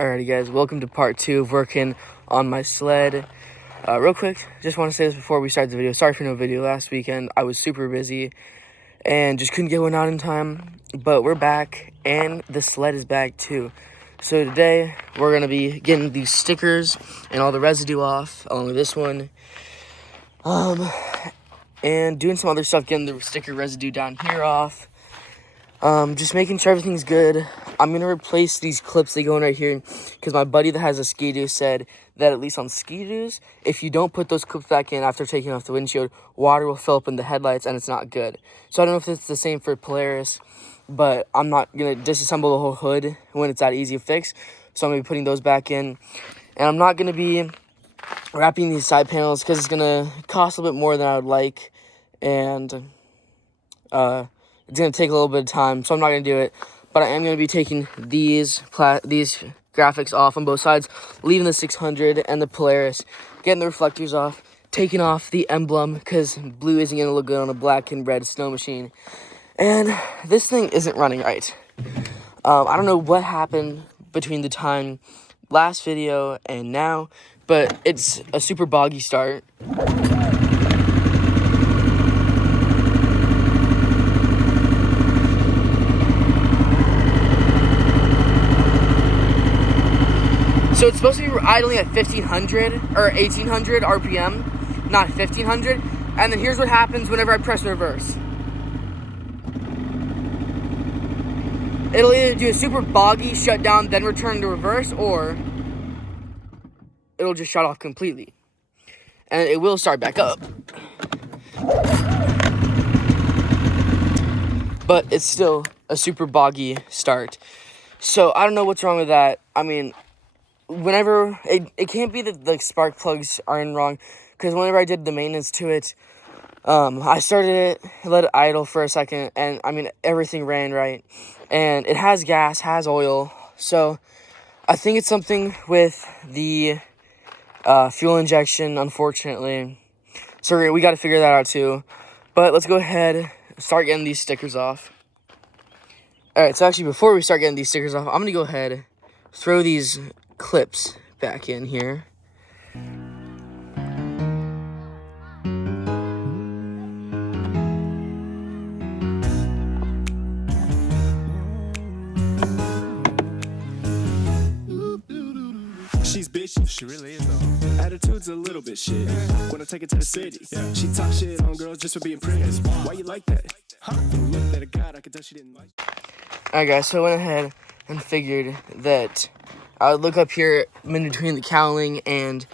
Alrighty guys, welcome to part 2 of working on my sled. Real quick, just want to say this before we start the video. Sorry for no video last weekend. I was super busy and just couldn't get one out in time. But we're back and the sled is back too. So today we're going to be getting these stickers and all the residue off along with this one. And doing some other stuff, getting the sticker residue down here off. Just making sure everything's good. I'm going to replace these clips that go in right here because my buddy that has a Ski-Doo said that at least on Ski-Doos, if you don't put those clips back in after taking off the windshield, water will fill up in the headlights and it's not good. So I don't know if it's the same for Polaris, but I'm not going to disassemble the whole hood when it's that easy to fix. So I'm going to be putting those back in. And I'm not going to be wrapping these side panels because it's going to cost a little bit more than I would like. And, it's going to take a little bit of time, so I'm not going to do it. But I am going to be taking these graphics off on both sides, leaving the 600 and the Polaris, getting the reflectors off, taking off the emblem, because blue isn't going to look good on a black and red snow machine. And this thing isn't running right. I don't know what happened between the time last video and now, but it's a super boggy start. So it's supposed to be idling at 1500 or 1800 RPM, not 1500. And then here's what happens whenever I press reverse. It'll either do a super boggy shutdown, then return to reverse, or it'll just shut off completely. And it will start back up. But it's still a super boggy start. So I don't know what's wrong with that. I mean, whenever it can't be that the spark plugs are in wrong, because whenever I did the maintenance to it, I started it, let it idle for a second, and I mean everything ran right, and it has gas, has oil, so I think it's something with the fuel injection, unfortunately. So we got to figure that out too. But let's go ahead and start getting these stickers off. All right, so actually before we start getting these stickers off, I'm gonna go ahead, throw these clips back in here. She's bitchy, she really is though. Attitude's a little bit shit. When I take it to the city, she talk shit on girls just for being pretty. Why you like that? Huh? Look at a god, I could tell she didn't like. Alright guys, so I went ahead and figured that I would look up here in between the cowling and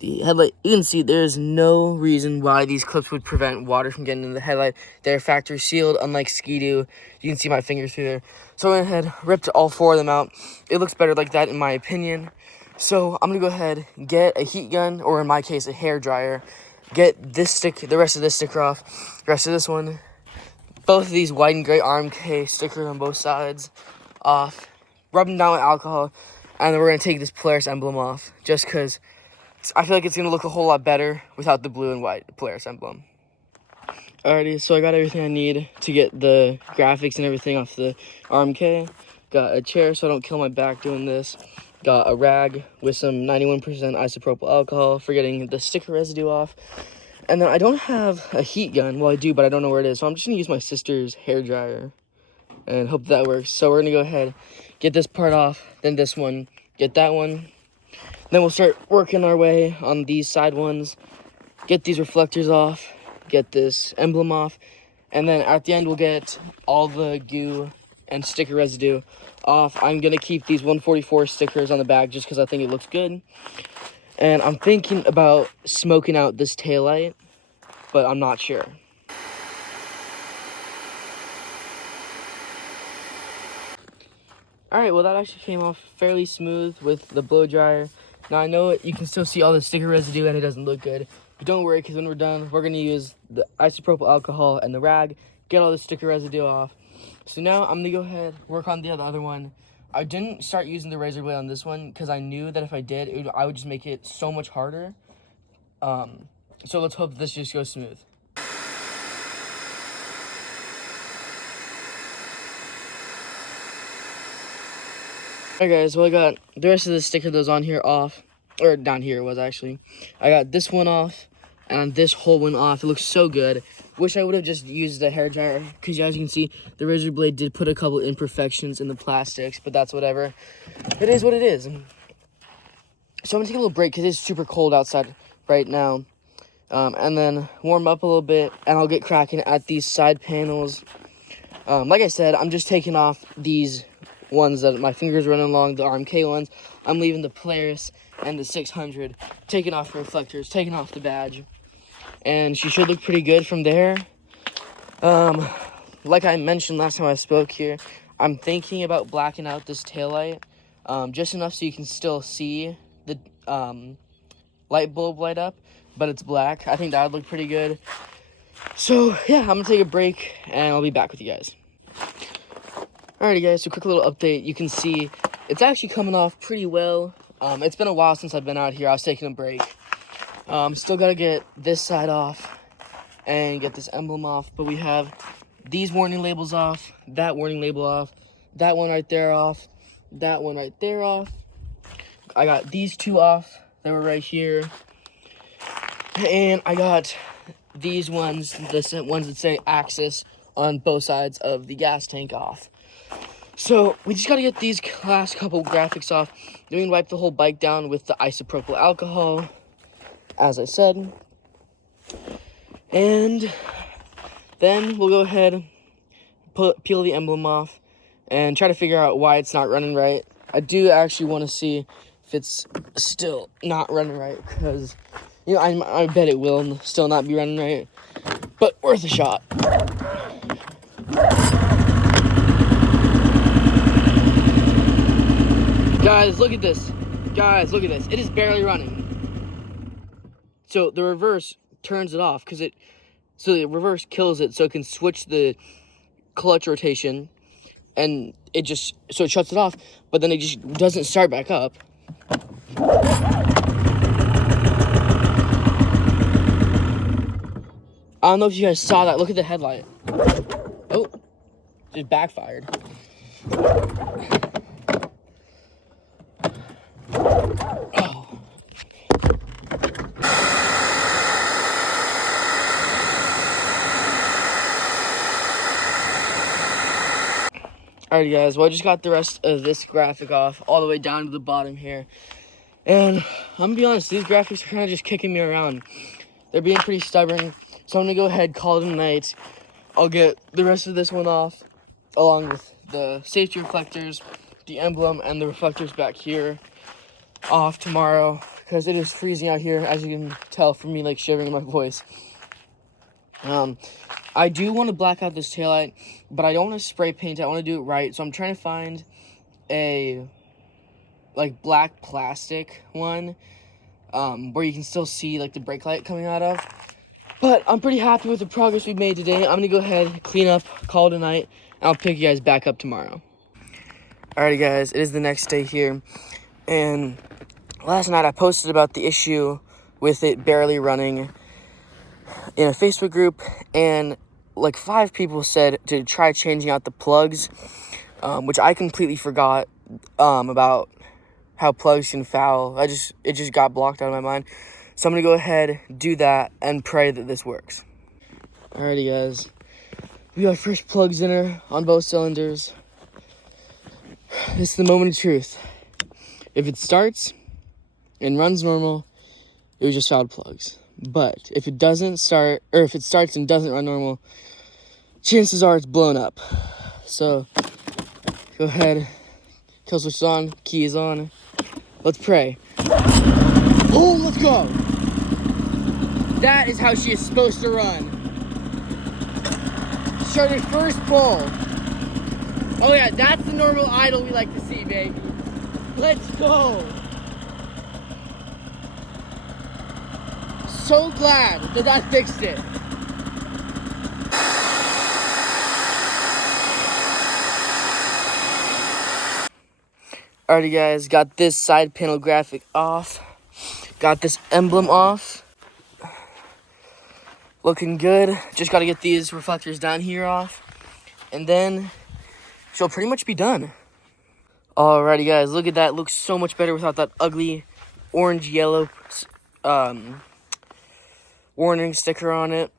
the headlight. You can see there's no reason why these clips would prevent water from getting into the headlight. They're factory sealed, unlike Ski-Doo. You can see my fingers through there. So I went ahead, ripped all 4 of them out. It looks better like that in my opinion. So I'm gonna go ahead, get a heat gun, or in my case, a hair dryer. Get this the rest of this sticker off, the rest of this one. Both of these white and gray RMK stickers on both sides off. Rub them down with alcohol, and then we're gonna take this Polaris emblem off, just because I feel like it's gonna look a whole lot better without the blue and white Polaris emblem. Alrighty, so I got everything I need to get the graphics and everything off the RMK. Got a chair so I don't kill my back doing this. Got a rag with some 91% isopropyl alcohol for getting the sticker residue off. And then I don't have a heat gun. Well, I do, but I don't know where it is. So I'm just going to use my sister's hair dryer and hope that works. So we're going to go ahead, get this part off, then this one, get that one. Then we'll start working our way on these side ones, get these reflectors off, get this emblem off, and then at the end we'll get all the goo and sticker residue off. I'm going to keep these 144 stickers on the back just because I think it looks good. And I'm thinking about smoking out this taillight, but I'm not sure. Alright, well that actually came off fairly smooth with the blow dryer. Now I know you can still see all the sticker residue and it doesn't look good. But don't worry, because when we're done, we're going to use the isopropyl alcohol and the rag, get all the sticker residue off. So now I'm going to go ahead, work on the other one. I didn't start using the razor blade on this one because I knew that if I did, I would just make it so much harder. So let's hope this just goes smooth. guys, well, I got the rest of the sticker that was on here off, or down here it was actually. I got this one off and this whole one off. It looks so good. Wish I would have just used a hair dryer, because as you can see, the razor blade did put a couple imperfections in the plastics, but that's whatever. It is what it is. So I'm gonna take a little break because it's super cold outside right now. And then warm up a little bit, and I'll get cracking at these side panels. Like I said, I'm just taking off these ones that my fingers running along, the RMK ones. I'm leaving the Polaris and the 600, taking off the reflectors, taking off the badge, and she should look pretty good from there. Like I mentioned last time I spoke here, I'm thinking about blacking out this taillight, just enough so you can still see the light bulb light up, but it's black. I think that would look pretty good. So yeah, I'm gonna take a break and I'll be back with you guys. Alrighty guys, so quick little update. You can see it's actually coming off pretty well. It's been a while since I've been out here. I was taking a break. Still gotta get this side off and get this emblem off, but we have these warning labels off, that warning label off, that one right there off, that one right there off. I got these two off that were right here, and I got these ones, the ones that say Axis on both sides of the gas tank off. So we just got to get these last couple graphics off. Then we can wipe the whole bike down with the isopropyl alcohol, as I said. And then we'll go ahead, peel the emblem off, and try to figure out why it's not running right. I do actually want to see if it's still not running right, because, you know, I bet it will still not be running right, but worth a shot. Guys, look at this. Guys, look at this. It is barely running. So the reverse turns it off, so the reverse kills it, so it can switch the clutch rotation, and it shuts it off, but then it just doesn't start back up. I don't know if you guys saw that. Look at the headlight. Oh, just backfired. Oh. Alright guys, well I just got the rest of this graphic off all the way down to the bottom here. And I'm gonna be honest, these graphics are kind of just kicking me around. They're being pretty stubborn. So I'm gonna go ahead, call it a night. I'll get the rest of this one off, along with the safety reflectors, the emblem, and the reflectors back here off tomorrow, because it is freezing out here, as you can tell from me like shivering in my voice. I do want to black out this taillight, but I don't want to spray paint it. I want to do it right. So I'm trying to find a like black plastic one, where you can still see like the brake light coming out of. But I'm pretty happy with the progress we've made today. I'm gonna go ahead, clean up, call it a night, and I'll pick you guys back up tomorrow. Alrighty guys, it is the next day here, and last night I posted about the issue with it barely running in a Facebook group, and like 5 people said to try changing out the plugs, which I completely forgot about how plugs can foul. It just got blocked out of my mind. So I'm gonna go ahead, do that, and pray that this works. Alrighty guys, we got fresh plugs in her on both cylinders. This is the moment of truth. If it starts and runs normal, it was just fouled plugs. But if it doesn't start, or if it starts and doesn't run normal, chances are it's blown up. So go ahead, kill switch is on, key is on. Let's pray. Oh, let's go. That is how she is supposed to run. Started first pull. Oh yeah, that's the normal idle we like to see, baby. Let's go. So glad that I fixed it. Alrighty guys, got this side panel graphic off. Got this emblem off. Looking good. Just got to get these reflectors down here off, and then she'll pretty much be done. Alrighty, guys, look at that. It looks so much better without that ugly orange-yellow warning sticker on it.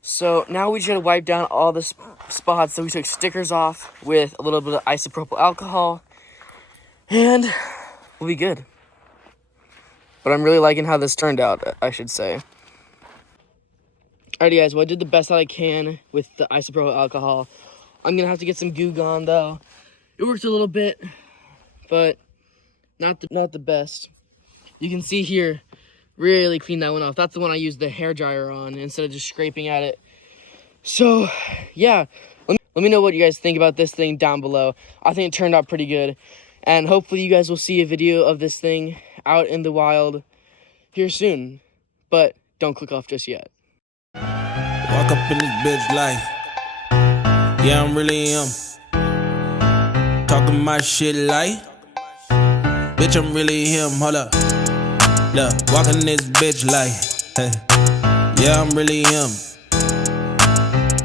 So now we just gotta wipe down all the spots that we took stickers off with a little bit of isopropyl alcohol, and we'll be good. But I'm really liking how this turned out, I should say. Alrighty, guys, well, I did the best that I can with the isopropyl alcohol. I'm gonna have to get some Goo Gone, though. It worked a little bit, but not the best. You can see here, really clean that one off. That's the one I used the hair dryer on instead of just scraping at it. So, yeah, let me know what you guys think about this thing down below. I think it turned out pretty good. And hopefully you guys will see a video of this thing out in the wild here soon. But don't click off just yet. Walk up in this bitch life. Yeah, I'm really him. Talking my shit like, bitch, I'm really him. Hold up. Look, walking this bitch like, hey. Yeah, I'm really him.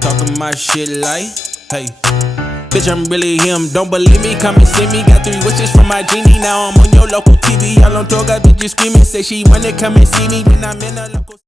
Talking my shit like, hey. Bitch, I'm really him. Don't believe me? Come and see me. Got 3 wishes from my genie. Now I'm on your local TV. Y'all on tour, got bitches screaming. Say she wanna come and see me. Then I'm in a local.